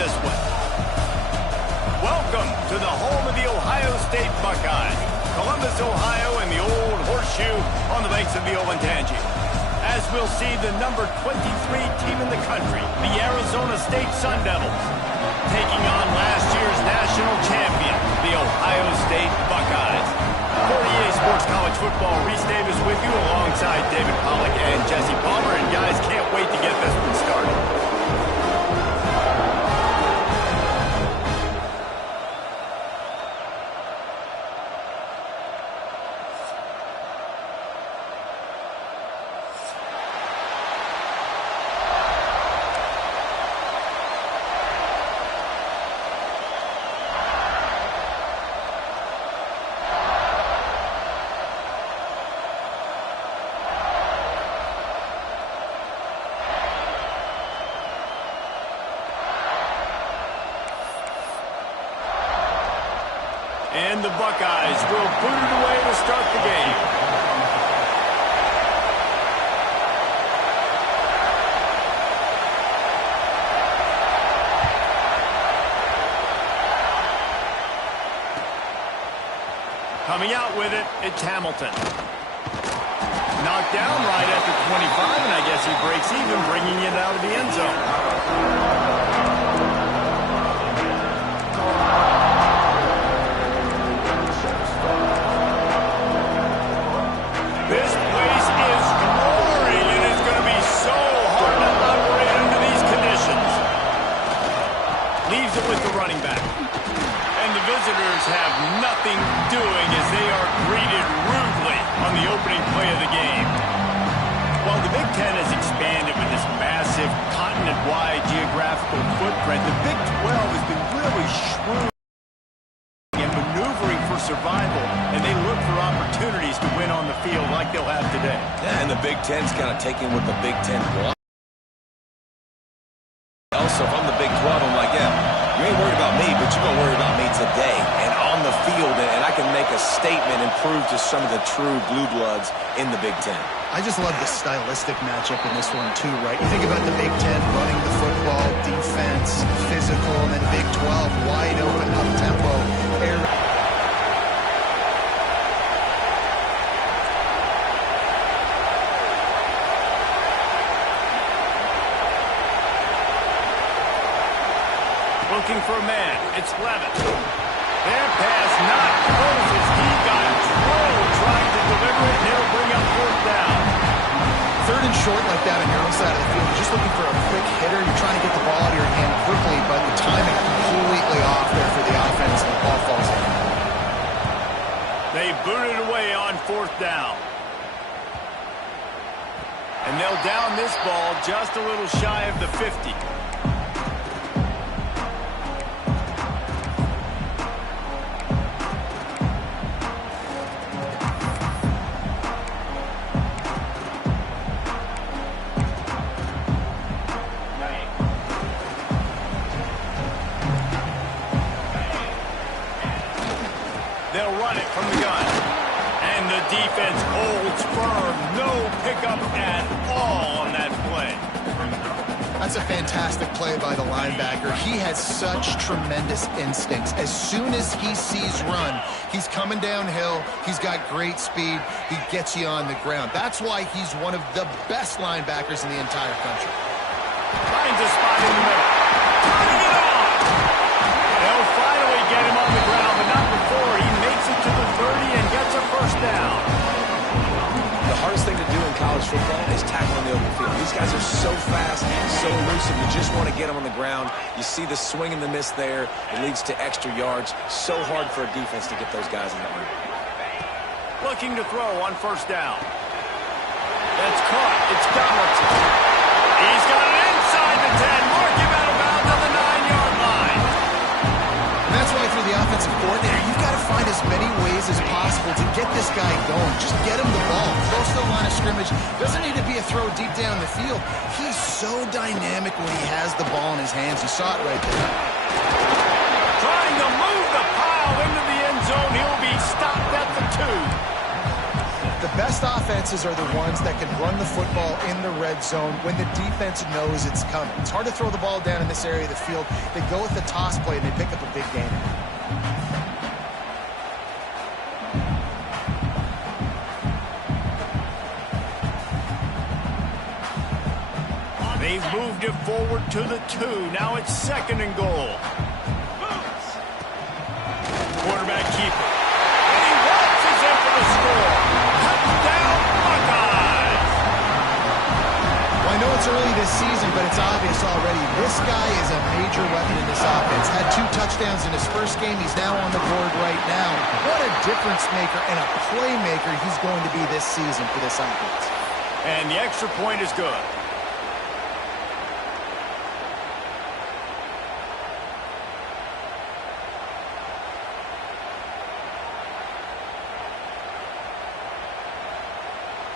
this one. Welcome to the home of the Ohio State Buckeyes, Columbus, Ohio, and the old horseshoe on the banks of the Olentangy. As we'll see the number 23 team in the country, the Arizona State Sun Devils, taking on last year's national champion, the Ohio State Buckeyes. For EA Sports College Football, Reese Davis with you alongside David Pollack and Jesse Palmer. And guys, can't wait to get this one started. And the Buckeyes will boot it away to start the game. Coming out with it, it's Hamilton. Knocked down right at the 25, and I guess he breaks even, bringing it out of the end zone. This place is roaring, and it's going to be so hard to operate under these conditions. Leaves it with the running back. And the visitors have nothing doing as they are greeted rudely on the opening play of the game. While the Big Ten has expanded with this massive continent-wide geographical footprint, the Big 12 has been really shrewd and maneuvering for survival, and they look for opportunities to win on the field like they'll have today. Yeah, and the Big Ten's kind of taking what the Big Ten wants. Also, if I'm the Big 12, I'm like, yeah, you ain't worried about me, but you're going to worry about me today and on the field, and I can make a statement and prove to some of the true blue bloods in the Big Ten. I just love the stylistic matchup in this one, too, right? You think about the Big Ten running the football, defense, physical, and then Big 12, wide open, up-tempo, air. Looking for a man. It's Levitt. Their pass not close as he got thrown trying to deliver it, and it'll bring up fourth down. Third and short like that on your own side of the field. You're just looking for a quick hitter. You're trying to get the ball out of your hand quickly, but the timing completely off there for the offense, and the ball falls in. They booted away on fourth down. And they'll down this ball just a little shy of the 50. They'll run it from the gun. And the defense holds firm. No pickup at all on that play. That's a fantastic play by the linebacker. He has such tremendous instincts. As soon as he sees run, he's coming downhill. He's got great speed. He gets you on the ground. That's why he's one of the best linebackers in the entire country. Finds a spot in the middle. Turning it on. They'll finally get him on the ground, but not before he makes it to the 30 and gets a first down. The hardest thing to do in college football is tackle on the open field. These guys are so fast, so elusive. You just want to get them on the ground. You see the swing and the miss there. It leads to extra yards. So hard for a defense to get those guys in that room. Looking to throw on first down. That's caught. It's Donaldson. He's got it inside the 10. Mark him out of bounds on the 9-yard line. And that's why through the offensive coordinator, you've got to find as many ways as possible to get this guy going. Just get him the ball close to the line of scrimmage. Doesn't need to be a throw deep down the field. He's so dynamic when he has the ball in his hands. You saw it right there. Trying to move the pile into the end zone. He'll be stopped at the 2. The best best offenses are the ones that can run the football in the red zone when the defense knows it's coming. It's hard to throw the ball down in this area of the field. They go with the toss play, and they pick up a big gain. They've moved it forward to the 2. Now it's 2nd and goal. Quarterback keeper. And he watches in for the score. Touchdown, Buckeyes! Well, I know it's early this season, but it's obvious already. This guy is a major weapon in this offense. Had 2 touchdowns in his first game. He's now on the board right now. What a difference maker and a playmaker he's going to be this season for this offense. And the extra point is good.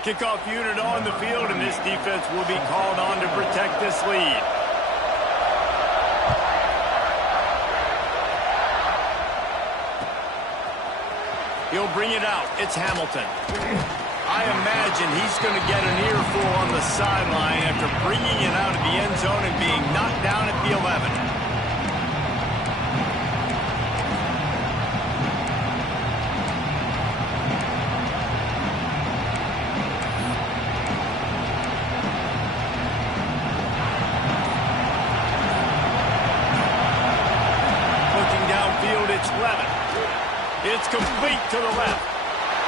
Kickoff unit on the field, and this defense will be called on to protect this lead. He'll bring it out. It's Hamilton. I imagine he's going to get an earful on the sideline after bringing it out of the end zone and being knocked down at the 11. It's complete to the left.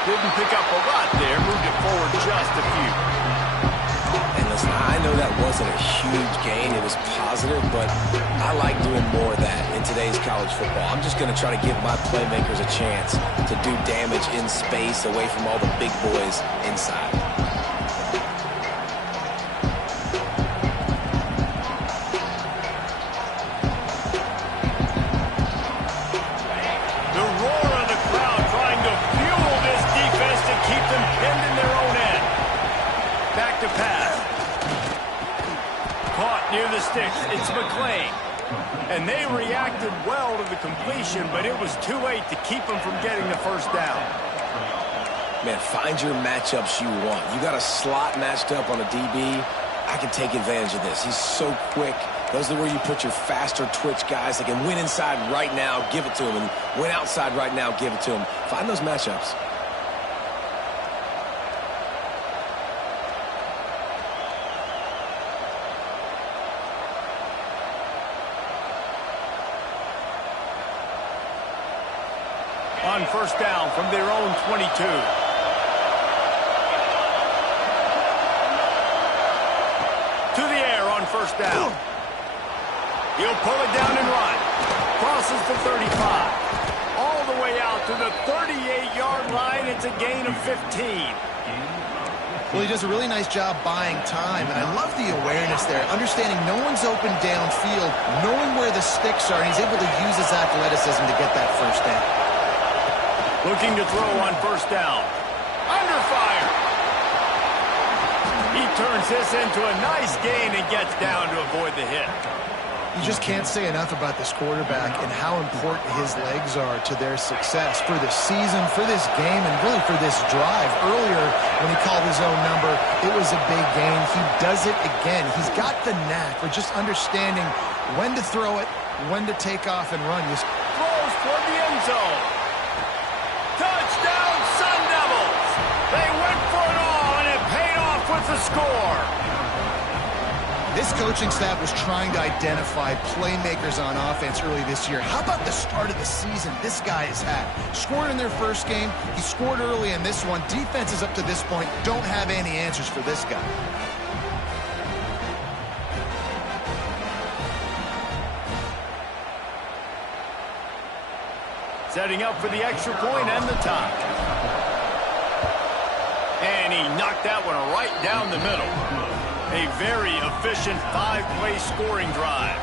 Didn't pick up a lot there. Moved it forward just a few. And listen, I know that wasn't a huge gain. It was positive, but I like doing more of that in today's college football. I'm just going to try to give my playmakers a chance to do damage in space away from all the big boys inside. It's McClain. And they reacted well to the completion, but it was too late to keep them from getting the first down. Man, find your matchups you want. You got a slot matched up on a DB. I can take advantage of this. He's so quick. Those are where you put your faster twitch guys that can win inside right now, give it to him, and win outside right now, give it to him. Find those matchups. On first down from their own 22. To the air on first down. He'll pull it down and run. Crosses the 35. All the way out to the 38-yard line. It's a gain of 15. Well, he does a really nice job buying time, and I love the awareness there, understanding no one's open downfield, knowing where the sticks are, and he's able to use his athleticism to get that first down. Looking to throw on first down. Under fire. He turns this into a nice gain and gets down to avoid the hit. You just can't say enough about this quarterback and how important his legs are to their success for this season, for this game, and really for this drive. Earlier, when he called his own number, it was a big gain. He does it again. He's got the knack for just understanding when to throw it, when to take off and run. Throws toward the end zone. Touchdown, Sun Devils! They went for it all, and it paid off with the score. This coaching staff was trying to identify playmakers on offense early this year. How about the start of the season this guy has had? Scored in their first game. He scored early in this one. Defenses up to this point don't have any answers for this guy. Setting up for the extra point and the tie. And he knocked that one right down the middle. A very efficient 5-play scoring drive.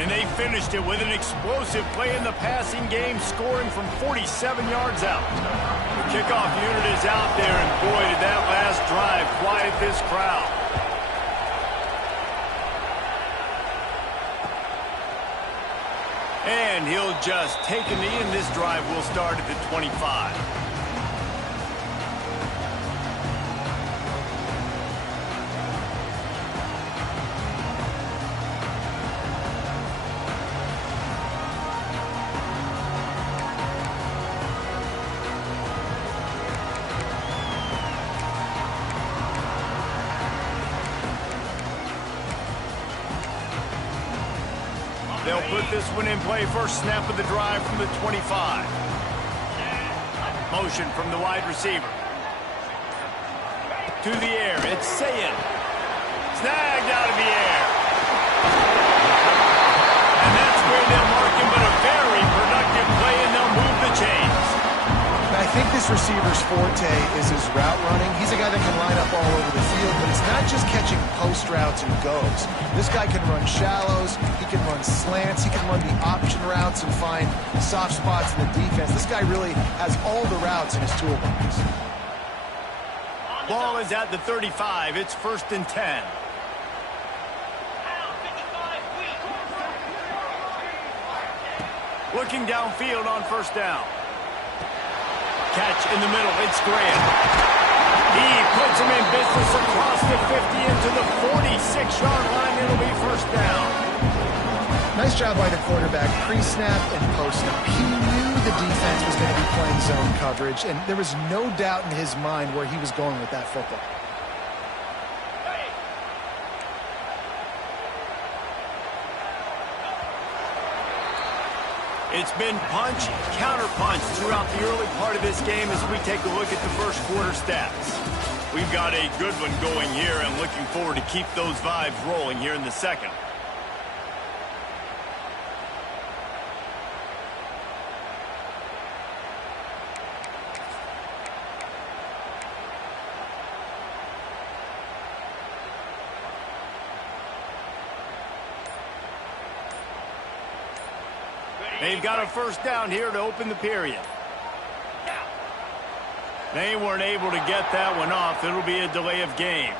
And they finished it with an explosive play in the passing game, scoring from 47 yards out. The kickoff unit is out there, and boy, did that last drive quiet this crowd. And he'll just take a knee, and this drive will start at the 25. They'll put this one in play. First snap of the drive from the 25. Motion from the wide receiver. To the air, it's Sayin. Snagged out of the air. And that's where they'll mark him, but a very productive play, and they'll move the chains. I think this receiver's forte is his route running. He's a guy that can line up all over the field, but it's not just catching post routes and goes. This guy can run shallows, he can run slants, he can run the option routes and find soft spots in the defense. This guy really has all the routes in his toolbox. Ball is at the 35. It's 1st and 10. Looking downfield on 1st down. Catch in the middle. It's Graham. He puts him in business across the 50 into the 46-yard line. It'll be 1st down. Nice job by the quarterback, pre-snap and post-snap. He knew the defense was going to be playing zone coverage, and there was no doubt in his mind where he was going with that football. It's been punch, counter-punch throughout the early part of this game as we take a look at the first quarter stats. We've got a good one going here and looking forward to keep those vibes rolling here in the second. They've got a 1st down here to open the period. They weren't able to get that one off. It'll be a delay of game.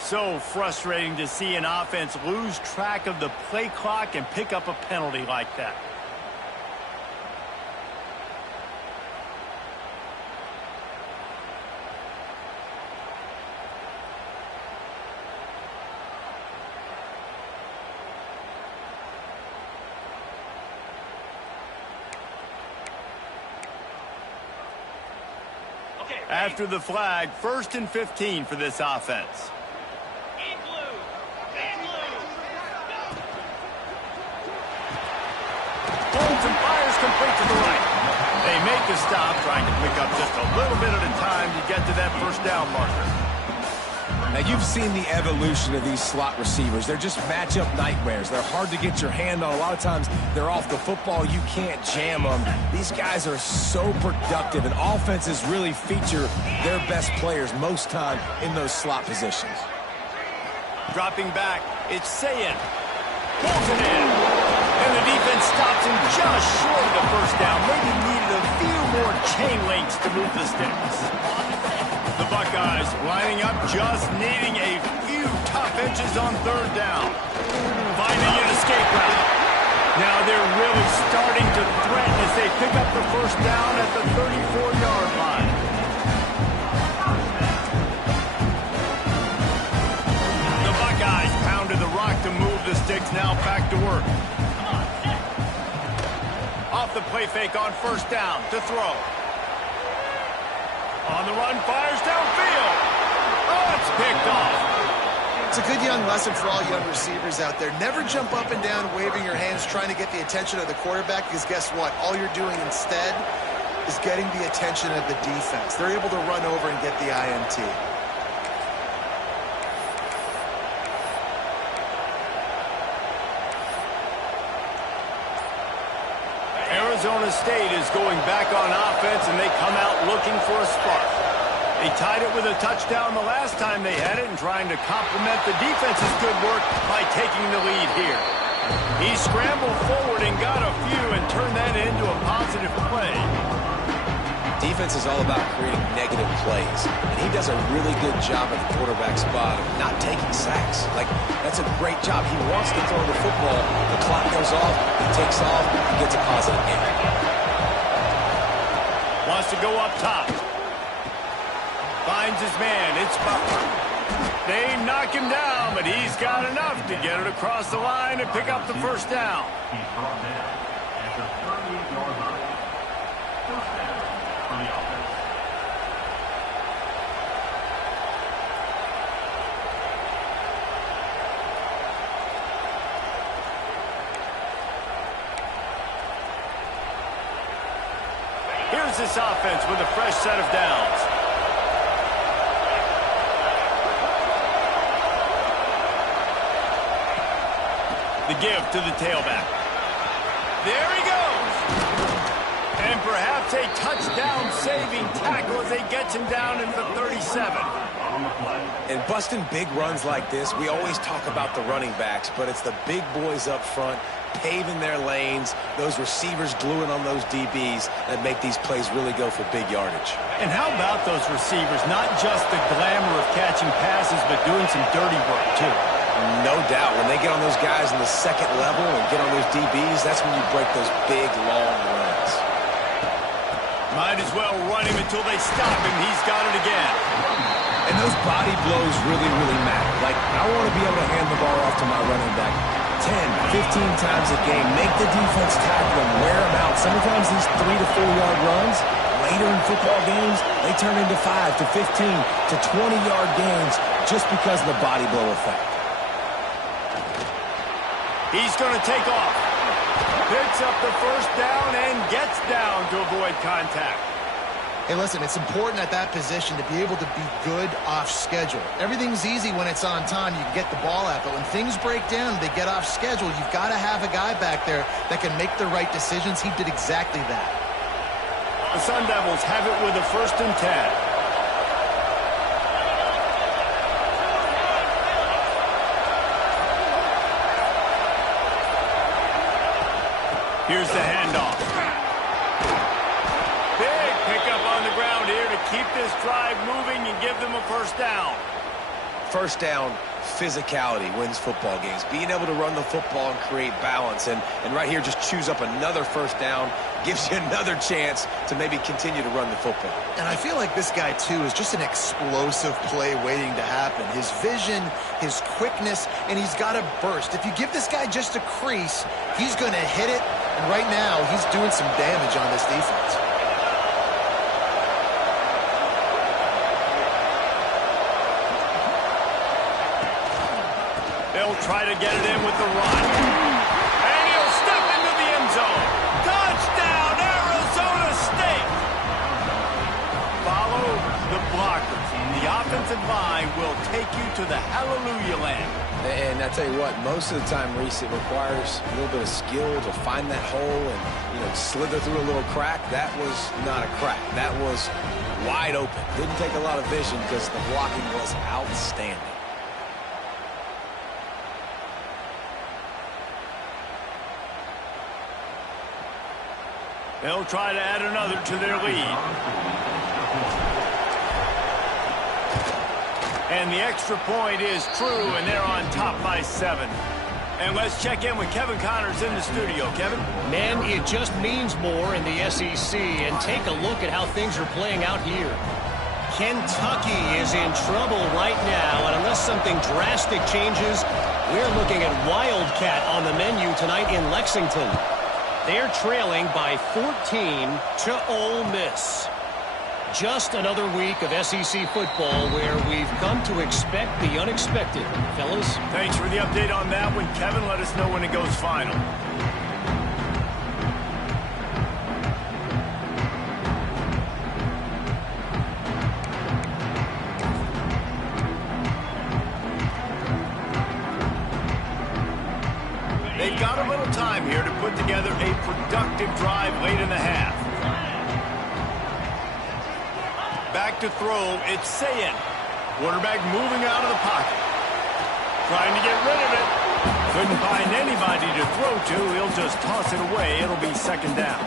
So frustrating to see an offense lose track of the play clock and pick up a penalty like that. After the flag, 1st and 15 for this offense. Holds and fires complete to the right. They make the stop, trying to pick up just a little bit at a time to get to that 1st down marker. Now, you've seen the evolution of these slot receivers. They're just matchup nightmares. They're hard to get your hand on. A lot of times, they're off the football. You can't jam them. These guys are so productive, and offenses really feature their best players most time in those slot positions. Dropping back, it's Sayin. Pulls it in. And the defense stops him just short of the 1st down. Maybe needed a few more chain links to move the sticks. The Buckeyes lining up, just needing a few tough inches on 3rd down. Finding an escape route. Now they're really starting to threaten as they pick up the 1st down at the 34-yard line. The Buckeyes pounded the rock to move the sticks, now back to work. Off the play fake on 1st down to throw. On the run, fires downfield. Oh, it's picked off. It's a good young lesson for all young receivers out there. Never jump up and down waving your hands trying to get the attention of the quarterback, because guess what? All you're doing instead is getting the attention of the defense. They're able to run over and get the INT. Arizona State is going back on offense, and they come out looking for a spark. They tied it with a touchdown the last time they had it and trying to complement the defense's good work by taking the lead here. He scrambled forward and got a few and turned that into a positive play. Defense is all about creating negative plays, and he does a really good job at the quarterback spot of not taking sacks. Like, that's a great job. He wants to throw the football. The clock goes off, he takes off, he gets a positive gain. Wants to go up top. Finds his man. It's Butler. They knock him down, but he's got enough to get it across the line and pick up the 1st down. He's brought down at the 38-yard line. 1st down for the offense. Here's this offense with a fresh set of downs. The give to the tailback. There he goes. And perhaps a touchdown-saving tackle as they get him down into the 37. And busting big runs like this, we always talk about the running backs, but it's the big boys up front paving their lanes, those receivers gluing on those DBs that make these plays really go for big yardage. And how about those receivers? Not just the glamour of catching passes, but doing some dirty work, too. No doubt. When they get on those guys in the second level and get on those DBs, that's when you break those big, long runs. Might as well run him until they stop him. He's got it again. And those body blows really, really matter. Like, I want to be able to hand the ball off to my running back 10, 15 times a game. Make the defense tackle him, wear him out. Sometimes these 3 to 4 yard runs, later in football games, they turn into 5 to 15 to 20 yard gains just because of the body blow effect. He's going to take off. Picks up the first down and gets down to avoid contact. Hey, listen, it's important at that position to be able to be good off schedule. Everything's easy when it's on time. You can get the ball out, but when things break down, they get off schedule. You've got to have a guy back there that can make the right decisions. He did exactly that. The Sun Devils have it with a 1st and 10. Here's the handoff. Big pickup on the ground here to keep this drive moving and give them a 1st down. First down, physicality wins football games. Being able to run the football and create balance. And right here, just choose up another 1st down, gives you another chance to maybe continue to run the football. And I feel like this guy, too, is just an explosive play waiting to happen. His vision, his quickness, and he's got a burst. If you give this guy just a crease, he's going to hit it. And right now, he's doing some damage on this defense. They'll try to get it in with the run. And he'll step into the end zone. Touchdown, Arizona State! Follow the blockers. The offensive line will take you to the hallelujah land. And I tell you what, most of the time, Reese, it requires a little bit of skill to find that hole and, you know, slither through a little crack. That was not a crack. That was wide open. Didn't take a lot of vision because the blocking was outstanding. They'll try to add another to their lead. And the extra point is true, and they're on top by 7. And let's check in with Kevin Connors in the studio. Kevin? Man, it just means more in the SEC, and take a look at how things are playing out here. Kentucky is in trouble right now, and unless something drastic changes, we're looking at Wildcat on the menu tonight in Lexington. They're trailing by 14 to Ole Miss. Just another week of SEC football where we've come to expect the unexpected. Fellas? Thanks for the update on that one, Kevin. Let us know when it goes final. They've got a little time here to put together a productive drive late in the half. Back to throw, it's Sayin. Quarterback moving out of the pocket. Trying to get rid of it. Couldn't find anybody to throw to. He'll just toss it away. It'll be 2nd down.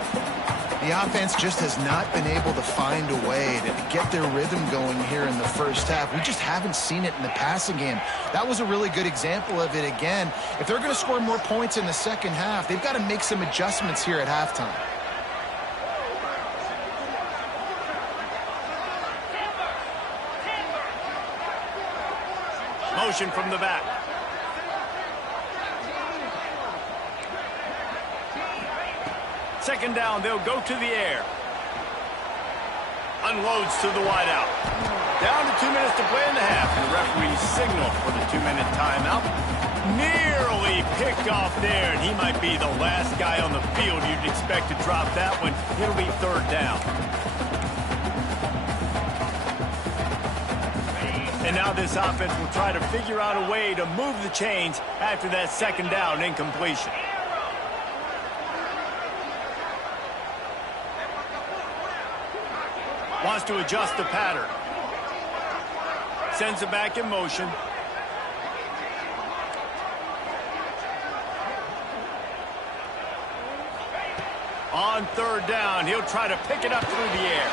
The offense just has not been able to find a way to get their rhythm going here in the first half. We just haven't seen it in the passing game. That was a really good example of it again. If they're going to score more points in the second half, they've got to make some adjustments here at halftime. Motion from the back. Second down, they'll go to the air. Unloads to the wideout. Down to 2 minutes to play in the half. And the referees signal for the 2-minute timeout. Nearly picked off there, and he might be the last guy on the field you'd expect to drop that one. It'll be third down. And now this offense will try to figure out a way to move the chains after that second down incompletion. Wants to adjust the pattern. Sends it back in motion. On third down, he'll try to pick it up through the air.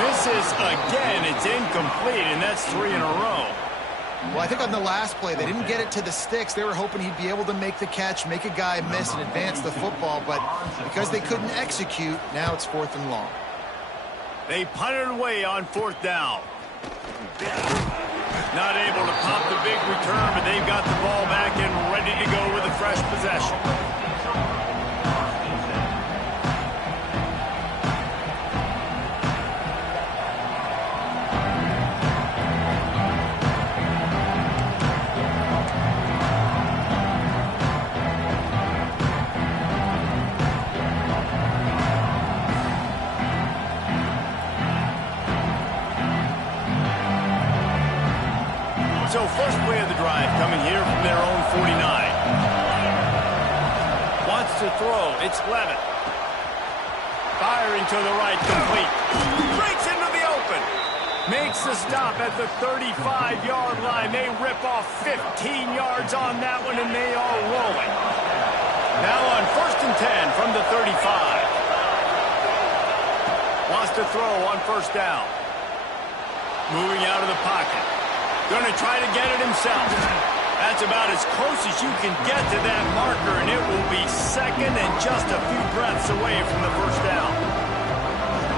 Misses again. It's incomplete, and that's 3 in a row. Well, I think on the last play, they didn't get it to the sticks. They were hoping he'd be able to make the catch, make a guy miss, and advance the football. But because they couldn't execute, now it's 4th and long. They punted away on 4th down. Not able to pop the big return, but they've got the ball back and ready to go with a fresh possession. So first play of the drive coming here from their own 49. Wants to throw. It's Levitt. Firing to the right, complete. Breaks into the open. Makes the stop at the 35-yard line. They rip off 15 yards on that one, and they are rolling. Now on 1st and 10 from the 35. Wants to throw on 1st down. Moving out of the pocket. Going to try to get it himself. That's about as close as you can get to that marker, and it will be second and just a few breaths away from the 1st down.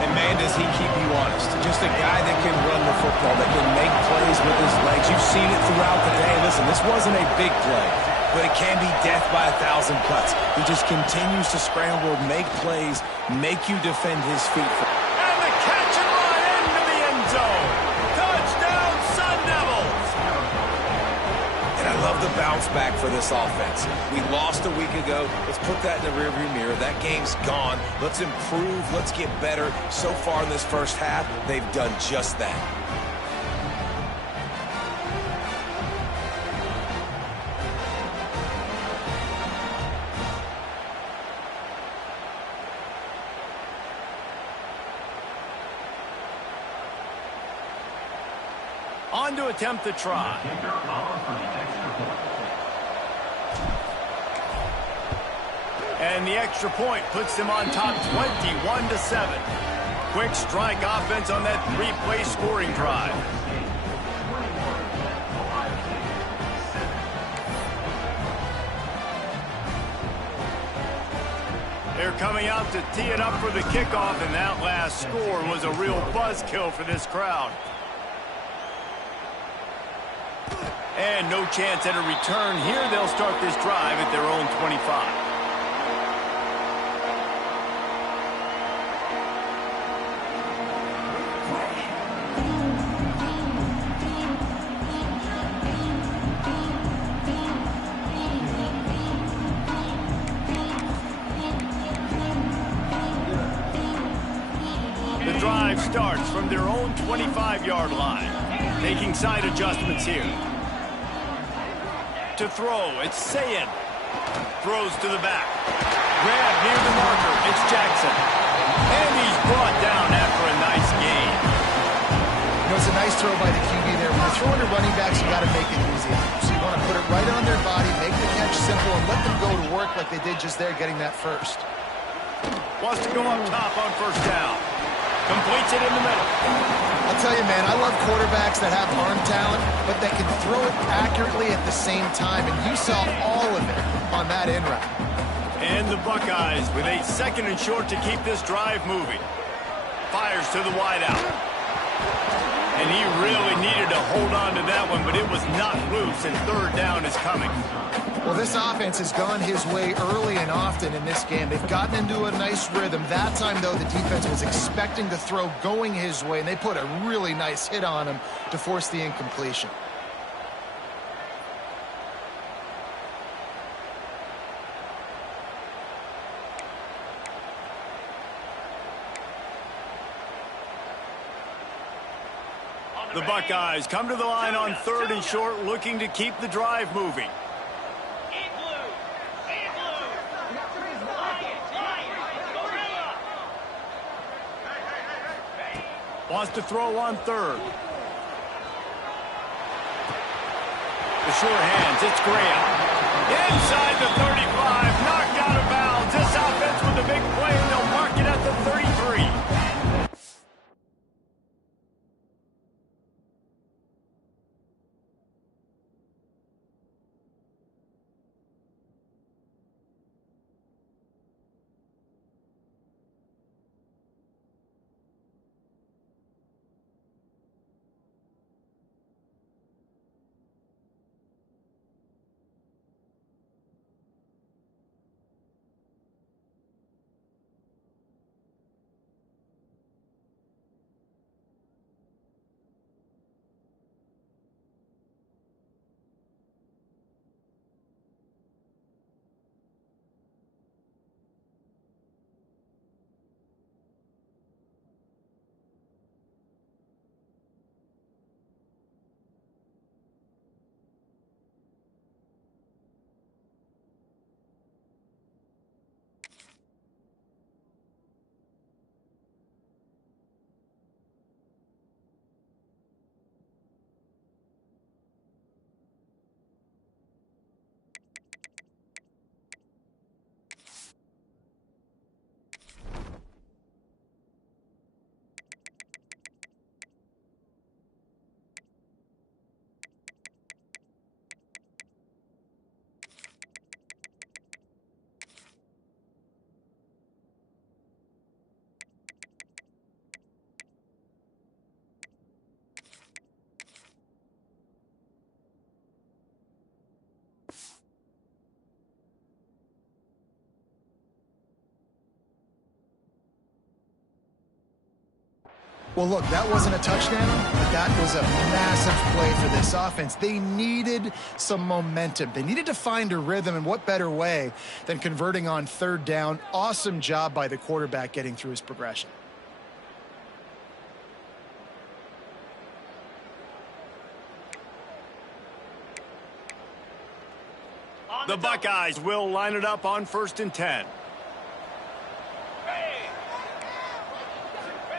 And man, does he keep you honest. Just a guy that can run the football, that can make plays with his legs. You've seen it throughout the day. Listen, this wasn't a big play, but it can be death by 1,000 cuts. He just continues to scramble, make plays, make you defend his feet. And the catch and run into the end zone. Touchdown, Sun Devils! And I love the bounce back for this offense. We lost a week ago. Let's put that in the rearview mirror. That game's gone. Let's improve. Let's get better. So far in this first half, they've done just that. On to attempt the try. And the extra point puts them on top 21-7. Quick strike offense on that 3-play scoring drive. They're coming out to tee it up for the kickoff, and that last score was a real buzzkill for this crowd. And no chance at a return here. They'll start this drive at their own 25. The drive starts from their own 25-yard line. Making side adjustments here. To throw, it's Sayin. Throws to the back. Grab near the marker, it's Jackson. And he's brought down after a nice gain. You know, it's a nice throw by the QB there. When you're throwing to running backs, you got to make it easy. So you want to put it right on their body, make the catch simple, and let them go to work like they did just there, getting that first. Wants to go up top on 1st down. Completes it in the middle. I'll tell you, man, I love quarterbacks that have arm talent, but that can throw it accurately at the same time, and you saw all of it on that in route. And the Buckeyes with a 2nd and short to keep this drive moving. Fires to the wideout. And he really needed to hold on to that one, but it was not loose, and 3rd down is coming. Well, this offense has gone his way early and often in this game. They've gotten into a nice rhythm. That time, though, the defense was expecting the throw going his way, and they put a really nice hit on him to force the incompletion. The Buckeyes come to the line on 3rd and short, looking to keep the drive moving. Wants to throw on 3rd. The sure hands, it's Graham. Inside the 35, knocked out of bounds. This offense with a big play, and they'll mark it at the 33. Well, look, that wasn't a touchdown, but that was a massive play for this offense. They needed some momentum. They needed to find a rhythm, and what better way than converting on 3rd down. Awesome job by the quarterback getting through his progression. The Buckeyes will line it up on 1st and 10.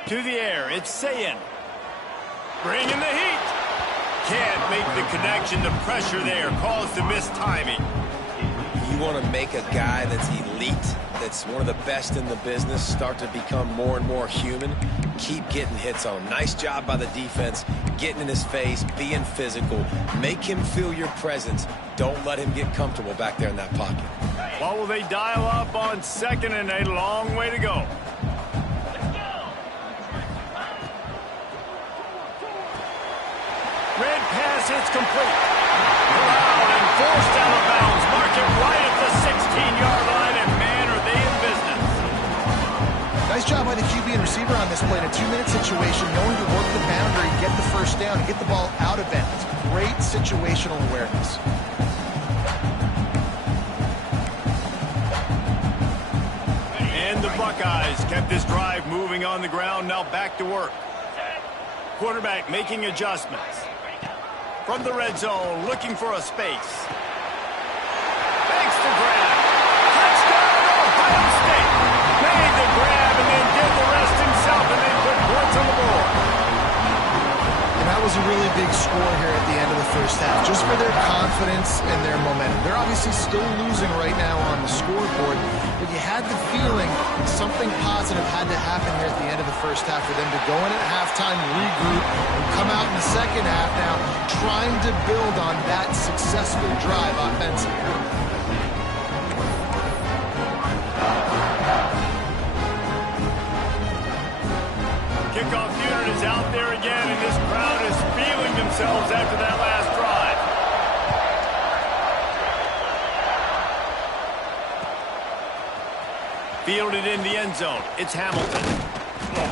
To the air, it's Sayin. Bringing the heat. Can't make the connection. The pressure there caused the missed timing. You want to make a guy that's elite, that's one of the best in the business, start to become more and more human. Keep getting hits on. Nice job by the defense, getting in his face, being physical. Make him feel your presence. Don't let him get comfortable back there in that pocket. What will they dial up on 2nd and a long way to go? Red pass, it's complete. Allowed and forced out of bounds. Mark it right at the 16-yard line, and man, are they in business. Nice job by the QB and receiver on this play in a 2-minute situation, knowing to work the boundary, get the 1st down, and get the ball out of bounds. Great situational awareness. And the Buckeyes kept this drive moving on the ground, now back to work. Quarterback making adjustments. From the red zone, looking for a space. Thanks to grab. Touchdown, Ohio State. Made the grab and then did the rest himself, and they put points on the board. And that was a really big score here at the end of the 1st half, just for their confidence and their momentum. They're obviously still losing right now on the scoreboard, but you had the feeling something positive had to happen here at the end of the 1st half for them to go in at halftime, regroup, and come out in the 2nd half now trying to build on that successful drive offensively. Kickoff unit is out there again, and this crowd is feeling themselves after that last drive. Fielded in the end zone. It's Hamilton.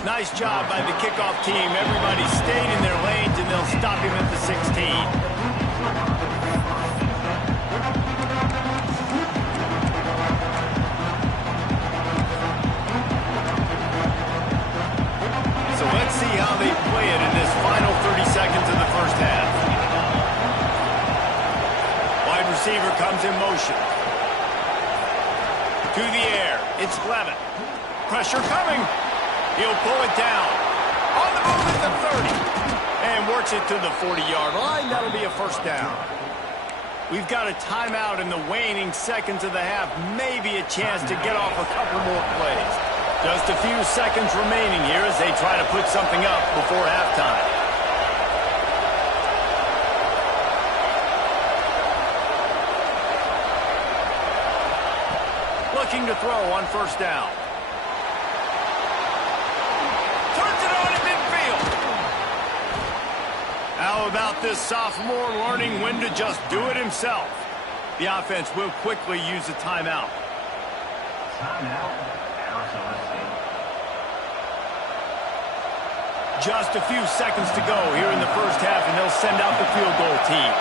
Nice job by the kickoff team. Everybody stayed in their lanes, and they'll stop him at the 16. So let's see how they play it in this final 30 seconds To the air. It's Levin. Pressure coming. He'll pull it down. On the move at the 30. And works it to the 40-yard line. That'll be a first down. We've got a timeout in the waning seconds of the half. Maybe a chance to get off a couple more plays. Just a few seconds remaining here as they try to put something up before halftime. Looking to throw on first down. Turns it on at midfield. How about this sophomore learning when to just do it himself? The offense will quickly use a timeout. Just a few seconds to go here in the first half, and they'll send out the field goal team.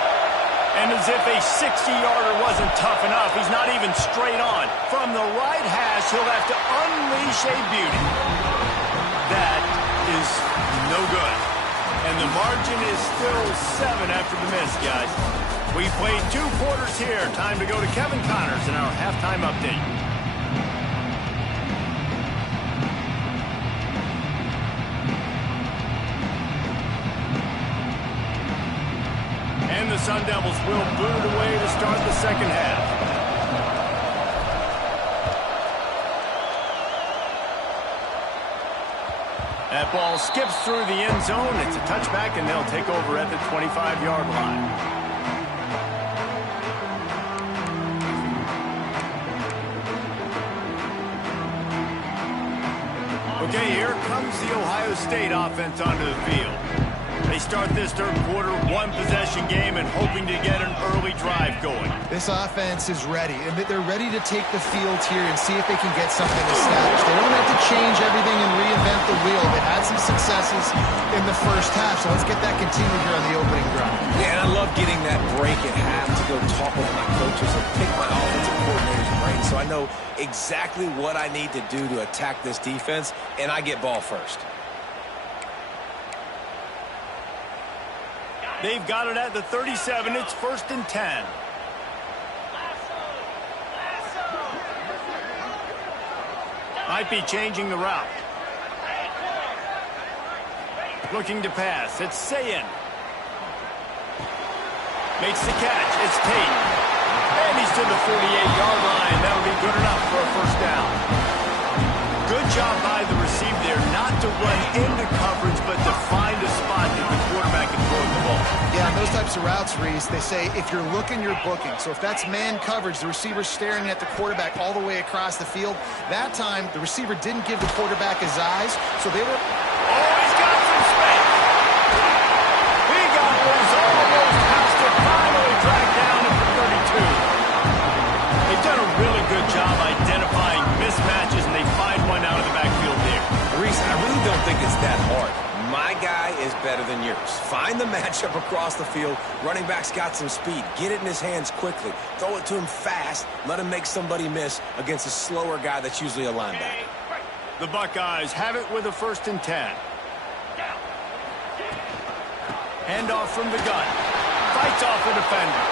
And as if a 60-yarder wasn't tough enough, he's not even straight on. From the right hash, he'll have to unleash a beauty. That is no good. And the margin is still 7 after the miss, guys. We played 2 quarters here. Time to go to Kevin Connors in our halftime update. And the Sun Devils will boot it away to start the second half. That ball skips through the end zone. It's a touchback, and they'll take over at the 25-yard line. Okay, here comes the Ohio State offense onto the field. They start this third quarter, 1-possession game, and hoping to get an early drive going. This offense is ready, and they're ready to take the field here and see if they can get something established. They don't have to change everything and reinvent the wheel. They had some successes in the first half, so let's get that continued here on the opening drive. Yeah, and I love getting that break at half to go talk with my coaches and pick my offensive coordinator's brain so I know exactly what I need to do to attack this defense, and I get ball first. They've got it at the 37. It's 1st and 10. Might be changing the route. Looking to pass. It's Sayin. Makes the catch. It's Tate. And he's to the 48-yard line. That'll be good enough for a first down. Good job by the receiver there not to run into coverage, but to find a spot that the quarterback can throw the ball. Yeah, and those types of routes, Reese, they say if you're looking, you're booking. So if that's man coverage, the receiver's staring at the quarterback all the way across the field. That time, the receiver didn't give the quarterback his eyes, so they were... Oh, he's got some space. He got loose almost has to finally track down at the 32. They've done a really good job identifying mismatches, and they find one out of the backfield there. Reese, I really don't think it's that hard. My guy is better than yours. Find the matchup across the field. Running back's got some speed. Get it in his hands quickly. Throw it to him fast. Let him make somebody miss against a slower guy that's usually a linebacker. The Buckeyes have it with a 1st and 10. Handoff from the gun. Fights off the defender.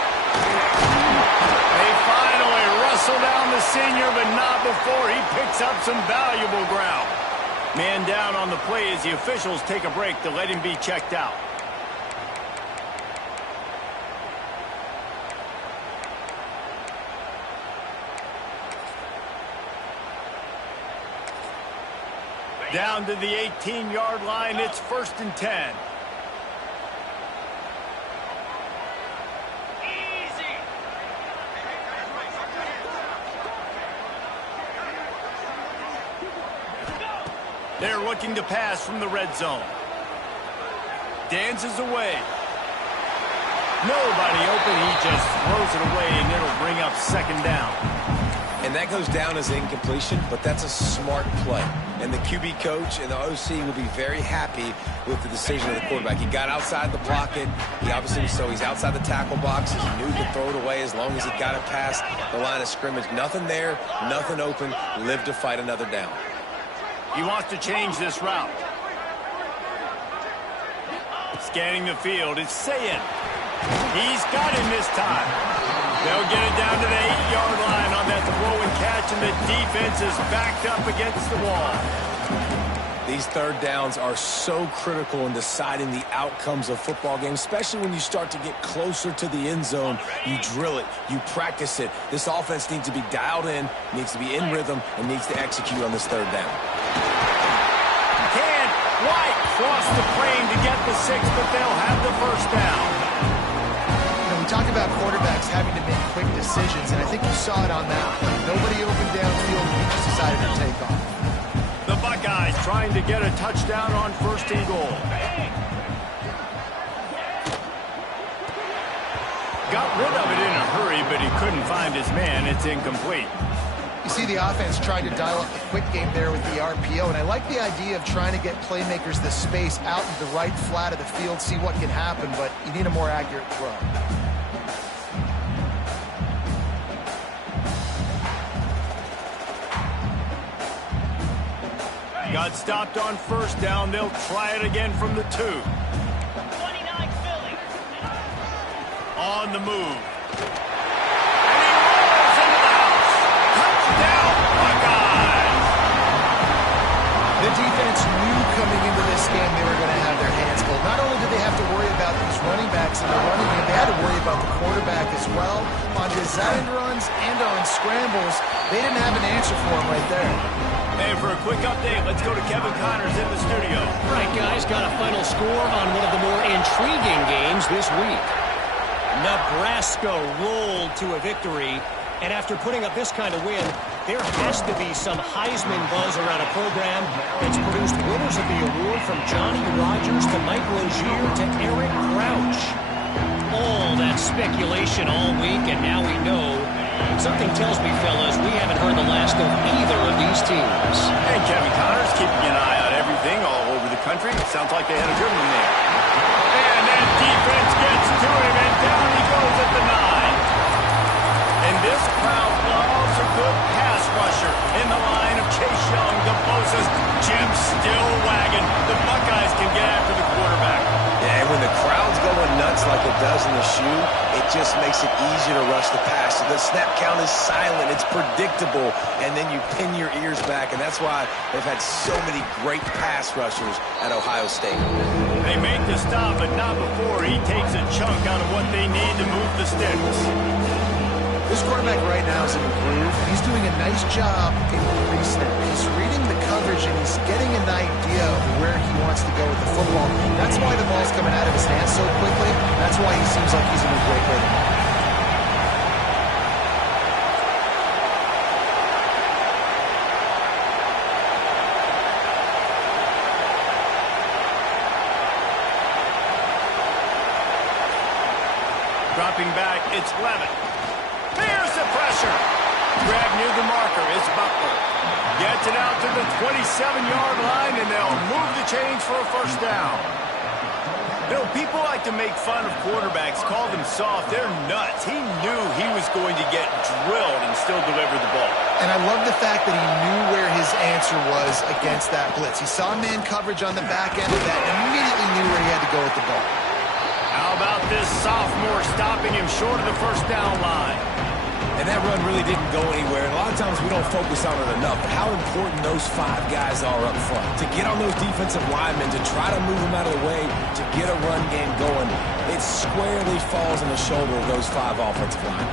They finally wrestle down the senior, but not before he picks up some valuable ground. Man down on the play as the officials take a break to let him be checked out. Down to the 18-yard line, it's 1st and 10. They're looking to pass from the red zone. Dances away. Nobody open. He just throws it away, and it'll bring up 2nd down. And that goes down as incompletion, but that's a smart play. And the QB coach and the OC will be very happy with the decision of the quarterback. He got outside the pocket. He obviously, so he's outside the tackle box. He knew he could throw it away as long as he got it past the line of scrimmage. Nothing there, nothing open. Live to fight another down. He wants to change this route. Scanning the field, it's Sayin. He's got him this time. They'll get it down to the 8-yard line on that throw and catch, and the defense is backed up against the wall. These third downs are so critical in deciding the outcomes of football games, especially when you start to get closer to the end zone. You drill it, you practice it. This offense needs to be dialed in, needs to be in rhythm, and needs to execute on this third down. Can White cross the frame to get the 6, but they'll have the first down. We talk about quarterbacks having to make quick decisions, and I think you saw it on that one. Nobody opened downfield, and he just decided to take off. The Buckeyes trying to get a touchdown on 1st and goal. Got rid of it in a hurry, but he couldn't find his man. It's incomplete. You see the offense trying to dial up the quick game there with the RPO, and I like the idea of trying to get playmakers the space out in the right flat of the field, see what can happen, but you need a more accurate throw. Got stopped on 1st down. They'll try it again from the 2. 29 Philly. On the move. And he rolls into the house. Touchdown, Buckeyes! The defense knew coming into this game they were going to have their hands full. Not only did they have to worry about these running backs in the running game, they had to worry about the quarterback as well. On designed runs and on scrambles, they didn't have an answer for him right there. Hey, for a quick update, let's go to Kevin Connors in the studio. All right, guys, got a final score on one of the more intriguing games this week. Nebraska rolled to a victory, and after putting up this kind of win, there has to be some Heisman buzz around a program that's produced winners of the award from Johnny Rodgers to Mike Rozier to Eric Crouch. All that speculation all week, and now we know. Something tells me, fellas, we haven't heard the last of either of these teams. Hey, Kevin Connors keeping an eye on everything all over the country. Sounds like they had a good one there. And that defense gets to him, and down he goes at the 9. And this crowd loves a good pass rusher in the line of Chase Young, the closest. Jim still wagging. The Buckeyes can get after the quarterback. Yeah, and when the crowd's going nuts like it does in the shoe, it just makes it easier to rush the pass. So the snap count is silent, it's predictable, and then you pin your ears back, and that's why they've had so many great pass rushers at Ohio State. They make the stop, but not before he takes a chunk out of what they need to move the sticks. This quarterback right now is in a groove. He's doing a nice job in pre-snap. He's reading the coverage, and he's getting an idea of where he wants to go with the football. That's why the ball's coming out of his hands so quickly. That's why he seems like he's in a great rhythm. Dropping back, it's Levin. Here's the pressure. Grab near the marker. It's Butler. Gets it out to the 27-yard line, and they'll move the chains for a first down. You know, people like to make fun of quarterbacks, call them soft. They're nuts. He knew he was going to get drilled and still deliver the ball. And I love the fact that he knew where his answer was against that blitz. He saw man coverage on the back end of that and immediately knew where he had to go with the ball. How about this sophomore stopping him short of the first down line? And that run really didn't go anywhere. And a lot of times we don't focus on it enough. But how important those 5 guys are up front. To get on those defensive linemen, to try to move them out of the way, to get a run game going, it squarely falls on the shoulder of those 5 offensive linemen.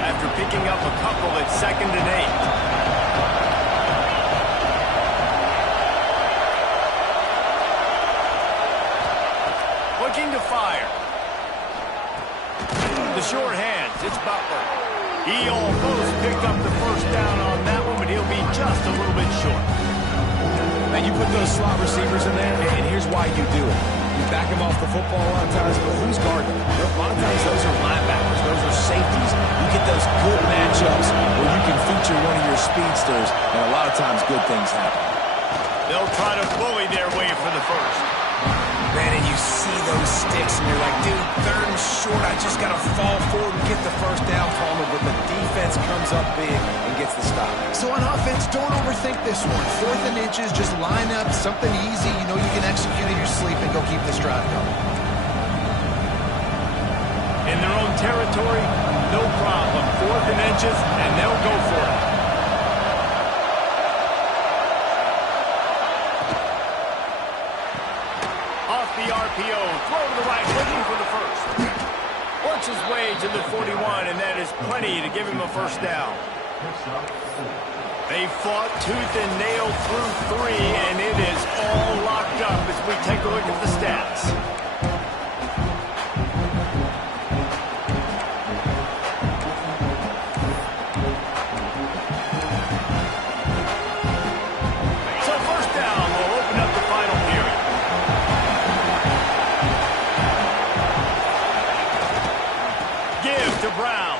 After picking up a couple, it's 2nd and 8. Looking to fire. The short hands, it's Butler. He almost picked up the first down on that one, but he'll be just a little bit short. And you put those slot receivers in there, and here's why you do it. You back them off the football a lot of times, but who's guarding them? A lot of times those are linebackers, those are safeties. You get those good matchups where you can feature one of your speedsters, and a lot of times good things happen. They'll try to bully their way for the first. Man, and you see those sticks, and you're like, dude, 3rd and short, I just got to fall forward and get the first down, Palmer, but the defense comes up big and gets the stop. So on offense, don't overthink this one. 4th and inches, just line up, something easy, you know you can execute in your sleep and go keep this drive going. In their own territory, no problem. 4th and inches, and they'll go for it. Off the RPO, throw to the right, looking for the first. Works his way to the 41, and that is plenty to give him a first down. They fought tooth and nail through 3, and it is all locked up as we take a look at the stats. So first down will open up the final period. Give to Brown.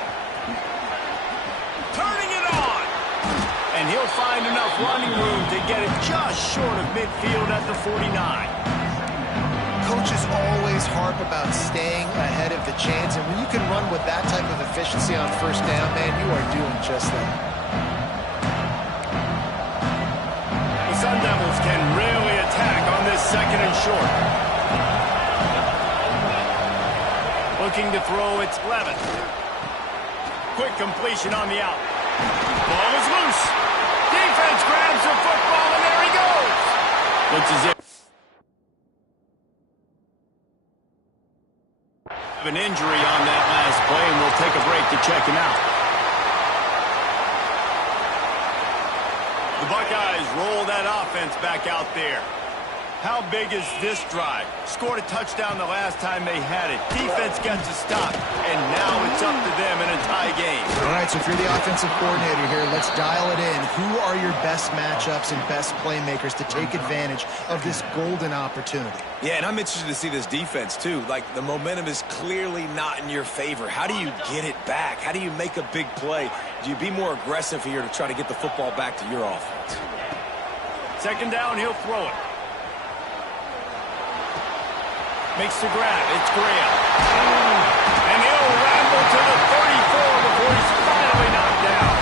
Turning it on. And he'll find enough running room to get it just short of midfield at the 49. Coaches always harp about staying ahead of the chains, and when you can run with that type of efficiency on first down, man, you are doing just that. The Sun Devils can really attack on this 2nd and short. Looking to throw, it's Levitt. Quick completion on the out. Ball is loose. Defense grabs the football, and there he goes. Looks as if an injury on that last play, and we'll take a break to check him out. The Buckeyes roll that offense back out there. How big is this drive? Scored a touchdown the last time they had it. Defense gets a stop, and now it's up to them in a tie game. All right, so if you're the offensive coordinator here, let's dial it in. Who are your best matchups and best playmakers to take advantage of this golden opportunity? Yeah, and I'm interested to see this defense, too. Like, the momentum is clearly not in your favor. How do you get it back? How do you make a big play? Do you be more aggressive here to try to get the football back to your offense? 2nd down, he'll throw it. Makes the grab. It's Graham. And he'll ramble to the 34 before he's finally knocked down.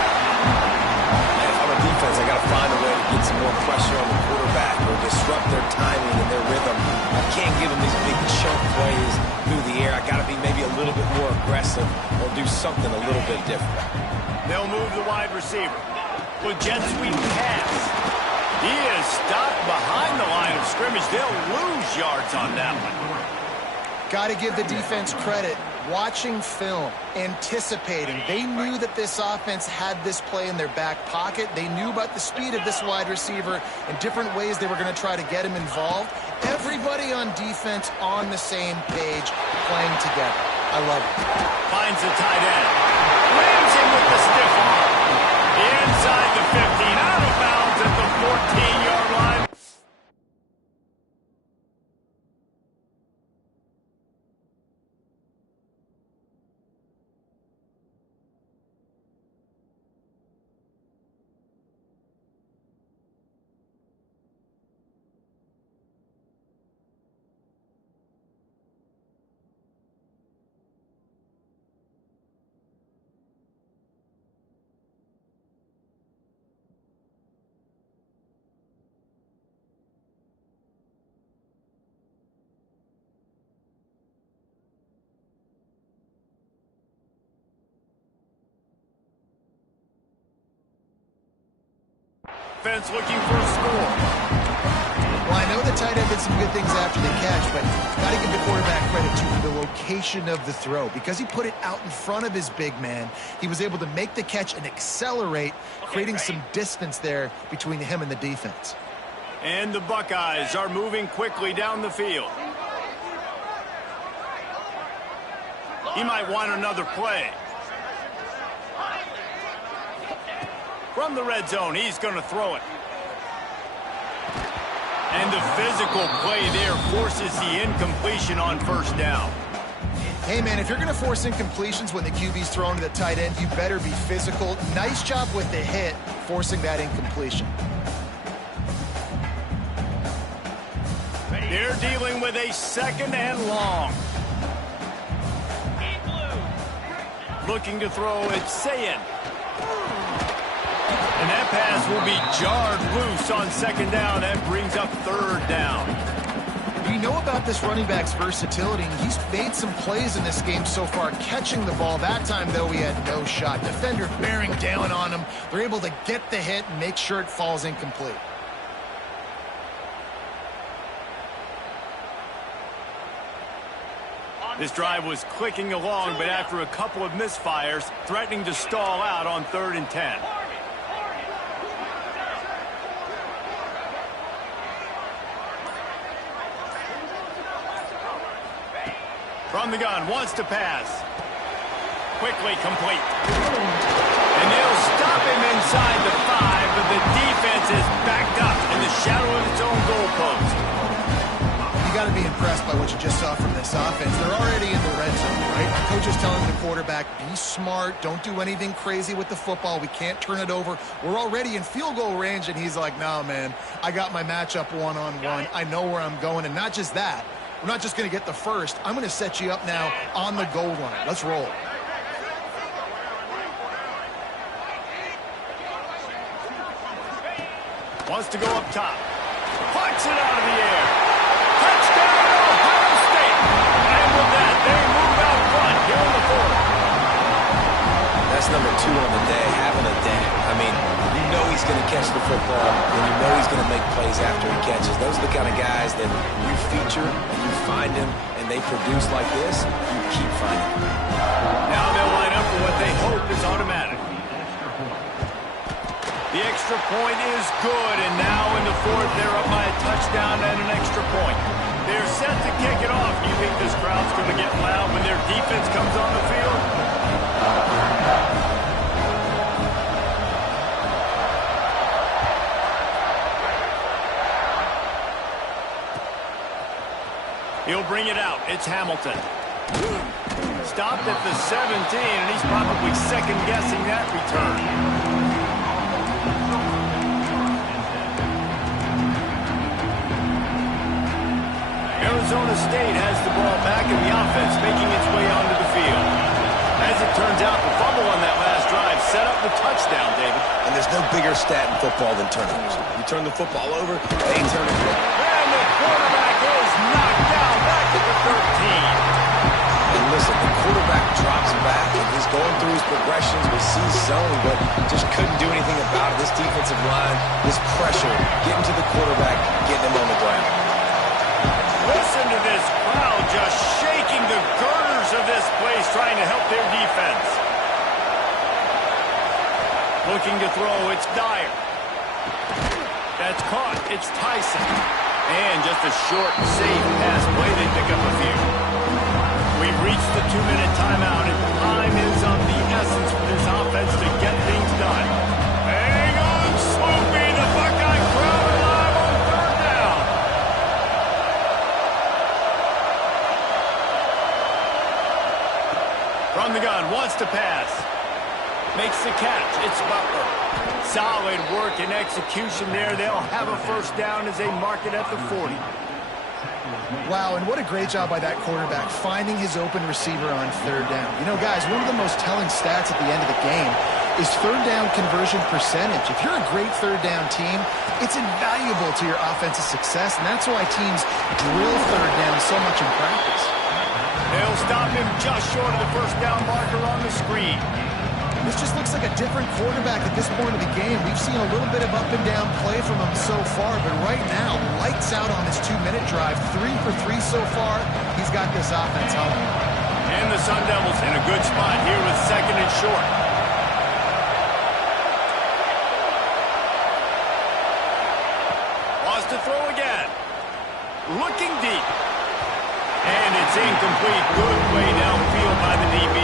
And if I'm a defense, I got to find a way to get some more pressure on the quarterback or disrupt their timing and their rhythm. I can't give them these big chunk plays through the air. I got to be maybe a little bit more aggressive or do something a little bit different. They'll move the wide receiver. With jet sweep pass. He is stopped behind the line of scrimmage. They'll lose yards on that one. Got to give the defense credit. Watching film, anticipating. They knew that this offense had this play in their back pocket. They knew about the speed of this wide receiver and different ways they were going to try to get him involved. Everybody on defense on the same page, playing together. I love it. Finds the tight end. Rams him with the stiff arm. Inside the 15, out of bounds at the 14-yard line. Defense looking for a score. Well, I know the tight end did some good things after the catch, but got to give the quarterback credit to the location of the throw. Because he put it out in front of his big man, he was able to make the catch and accelerate, creating some distance there between him and the defense. And the Buckeyes are moving quickly down the field. He might want another play. From the red zone, he's going to throw it. And the physical play there forces the incompletion on first down. Hey, man, if you're going to force incompletions when the QB's throwing to the tight end, you better be physical. Nice job with the hit, forcing that incompletion. They're dealing with a 2nd and long. Looking to throw, it's Sayin. And that pass will be jarred loose on 2nd down. That brings up 3rd down. We know about this running back's versatility, and he's made some plays in this game so far, catching the ball. That time, though, he had no shot. Defender bearing down on him. They're able to get the hit and make sure it falls incomplete. This drive was clicking along, but after a couple of misfires, threatening to stall out on 3rd and 10. From the gun, wants to pass. Quickly complete. And they'll stop him inside the 5, but the defense is backed up in the shadow of its own goalpost. You got to be impressed by what you just saw from this offense. They're already in the red zone, right? Coach is telling the quarterback, be smart, don't do anything crazy with the football. We can't turn it over. We're already in field goal range, and he's like, nah, man, I got my matchup one-on-one. I know where I'm going, and not just that. We're not just going to get the first. I'm going to set you up now on the goal line. Let's roll. Wants to go up top. Puts it out of the air. Touchdown, Ohio State. And with that, they move out front here in the 4th. That's number 2 on the day, having a day. I mean, you know he's going to catch the football, and you know he's going to make plays after he catches. Those are the kind of guys that you feature, and you find him, and they produce like this, you keep finding them. Now they'll line up for what they hope is automatic. The extra point is good, and now in the 4th, they're up by a touchdown and an extra point. They're set to kick it off. Do you think this crowd's going to get loud when their defense comes on the field? He'll bring it out. It's Hamilton. Stopped at the 17, and he's probably second-guessing that return. Arizona State has the ball back in the offense, making its way onto the field. As it turns out, the fumble on that last drive set up the touchdown, David. And there's no bigger stat in football than turnovers. You turn the football over, they turn it over. And the quarterback is knocked down back at the 13. And listen, the quarterback drops back, and he's going through his progressions. We see zone, but just couldn't do anything about it. This defensive line, this pressure, getting to the quarterback, getting him on the ground. Listen to this crowd just shaking the girders of this place, trying to help their defense. Looking to throw, it's Dyer. That's caught, it's Tyson. And just a short, safe pass play, they pick up a few. We've reached the 2-minute timeout, and time is of the essence for this offense to get things done. Hang on, Sloopy, the Buckeye crowd alive on 3rd down. From the gun, wants to pass. Makes the catch. It's Butler. Solid work and execution there. They'll have a first down as they mark it at the 40. Wow, and what a great job by that quarterback, finding his open receiver on 3rd down. You know, guys, one of the most telling stats at the end of the game is 3rd down conversion percentage. If you're a great 3rd down team, it's invaluable to your offensive success, and that's why teams drill 3rd down so much in practice. They'll stop him just short of the first down marker on the screen. This just looks like a different quarterback at this point of the game. We've seen a little bit of up and down play from him so far, but right now, lights out on his 2-minute drive. 3 for 3 so far. He's got this offense home. And the Sun Devils in a good spot here with 2nd and short. Wants to throw again. Looking deep. And it's incomplete. Good play downfield by the DB.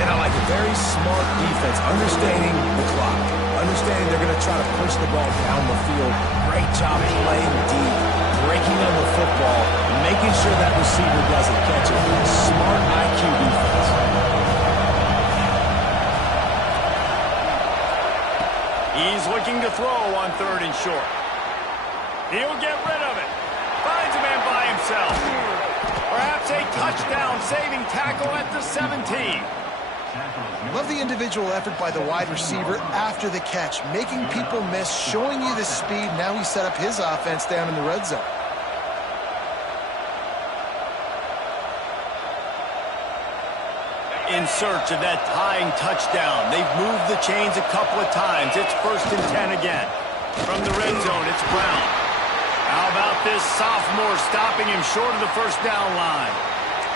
And I like a very smart defense, understanding the clock, understanding they're going to try to push the ball down the field. Great job playing deep, breaking on the football, making sure that receiver doesn't catch it. Smart IQ defense. He's looking to throw on 3rd and short. He'll get rid of it. Finds a man by himself. Perhaps a touchdown-saving tackle at the 17. Love the individual effort by the wide receiver after the catch, making people miss, showing you the speed. Now he set up his offense down in the red zone. in search of that tying touchdown. They've moved the chains a couple of times. It's 1st and 10 again. From the red zone, it's Brown. How about this sophomore stopping him short of the first down line?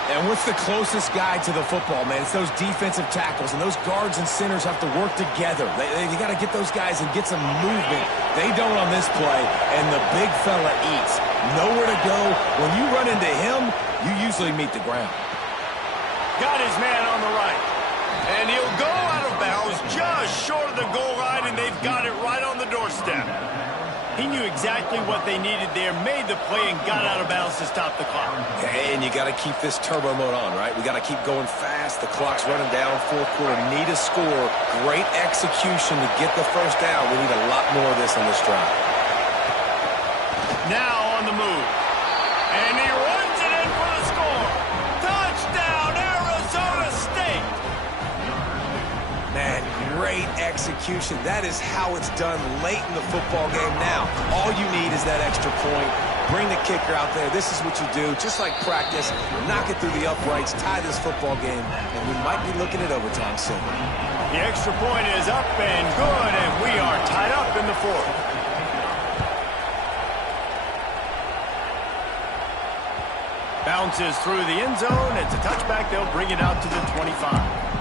And what's the closest guy to the football, man? It's those defensive tackles, and those guards and centers have to work together. You got to get those guys and get some movement. They don't on this play, and the big fella eats. Nowhere to go. When you run into him, you usually meet the ground. Got his man on the right. And he'll go out of bounds just short of the goal line, and they've got it right on the doorstep. He knew exactly what they needed there, made the play, and got out of bounds to stop the clock. And you got to keep this turbo mode on, right? We got to keep going fast. The clock's running down. 4th quarter, need a score. Great execution to get the first down. We need a lot more of this on this drive. Now on the move. And he runs it in for the score. Touchdown, Arizona State. Man, great execution. That is how it's done late in the football game now. All you need is that extra point. Bring the kicker out there. This is what you do. Just like practice, knock it through the uprights, tie this football game, and we might be looking at overtime soon. The extra point is up and good, and we are tied up in the 4th. Bounces through the end zone. It's a touchback. They'll bring it out to the 25.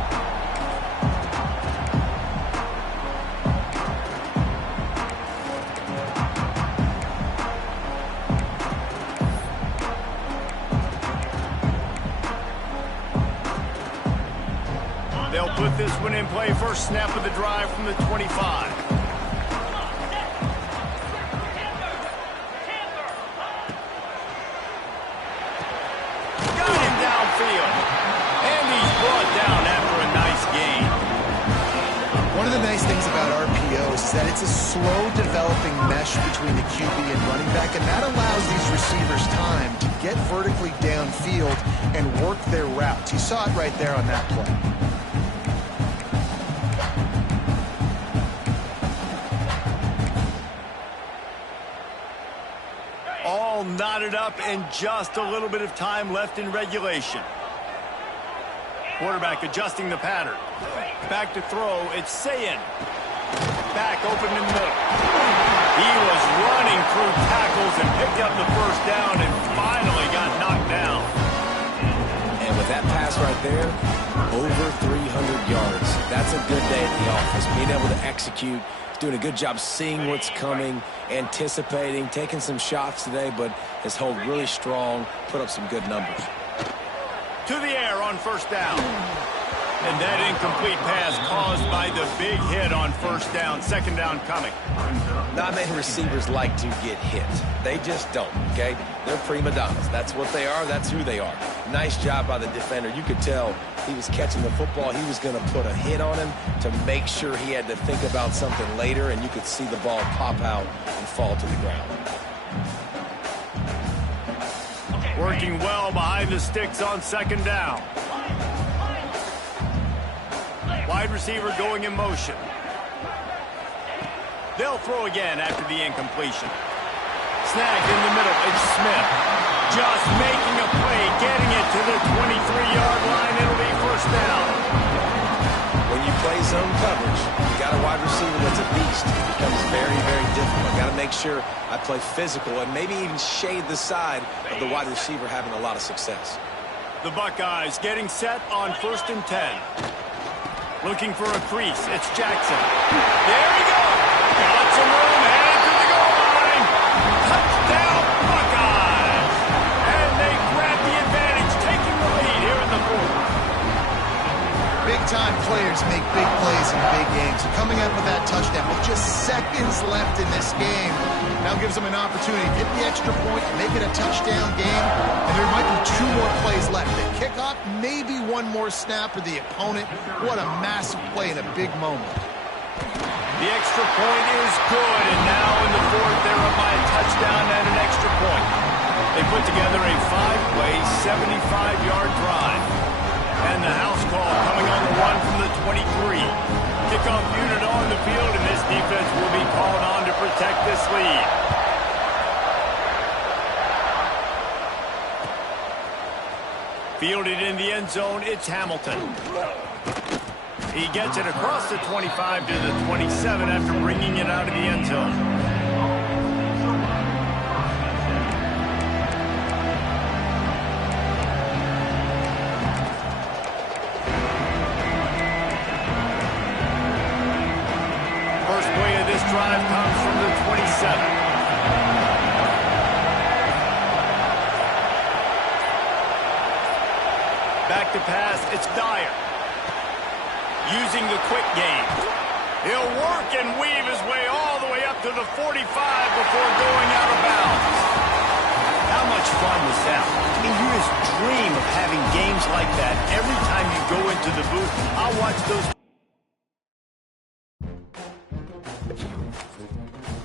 They'll put this one in play. First snap of the drive from the 25. Got him downfield. And he's brought down after a nice gain. One of the nice things about RPOs is that it's a slow developing mesh between the QB and running back, and that allows these receivers time to get vertically downfield and work their routes. You saw it right there on that play. All knotted up and just a little bit of time left in regulation. Quarterback adjusting the pattern. Back to throw. It's Sayin. Back open in the middle. He was running through tackles and picked up the first down and finally got knocked down. And with that pass right there, over 300 yards. That's a good day at the office. Being able to execute. Doing a good job seeing what's coming, anticipating, taking some shots today, but has held really strong, put up some good numbers. To the air on first down. And that incomplete pass caused by the big hit on first down. Second down coming. Not many receivers like to get hit. They just don't, okay? They're prima donnas. That's what they are. That's who they are. Nice job by the defender. You could tell he was catching the football. He was going to put a hit on him to make sure he had to think about something later, and you could see the ball pop out and fall to the ground. Working well behind the sticks on second down. Wide receiver going in motion. They'll throw again after the incompletion. Snagged in the middle. It's Smith. Just making a play, getting it to the 23-yard line. It'll be first down. When you play zone coverage, you got a wide receiver that's a beast. It becomes very, very difficult. Got to make sure I play physical and maybe even shade the side of the wide receiver having a lot of success. The Buckeyes getting set on 1st and 10. Looking for a crease. It's Jackson. There he goes. Got some room. Headed to the goal line. Touchdown, Buckeyes. And they grab the advantage, taking the lead here in the 4th. Big-time players make big plays in big games. Coming up with that touchdown with just seconds left in this game now gives them an opportunity to get the extra point, make it a touchdown game, and there might be 2 more plays left. The kickoff, maybe 1 more snap for the opponent. What a massive play in a big moment. The extra point is good, and now in the 4th, they're up by a touchdown and an extra point. They put together a 5-play, 75-yard drive. And the house call coming on the run from the 23. Kickoff unit on the field, and this defense will be called on to protect this lead. Fielded in the end zone, it's Hamilton. He gets it across the 25 to the 27 after bringing it out of the end zone. First play of this drive comes from the 27. Back to pass, it's Dyer. Using the quick game. He'll work and weave his way all the way up to the 45 before going out of bounds. How much fun was that? I mean, you just dream of having games like that every time you go into the booth. I'll watch those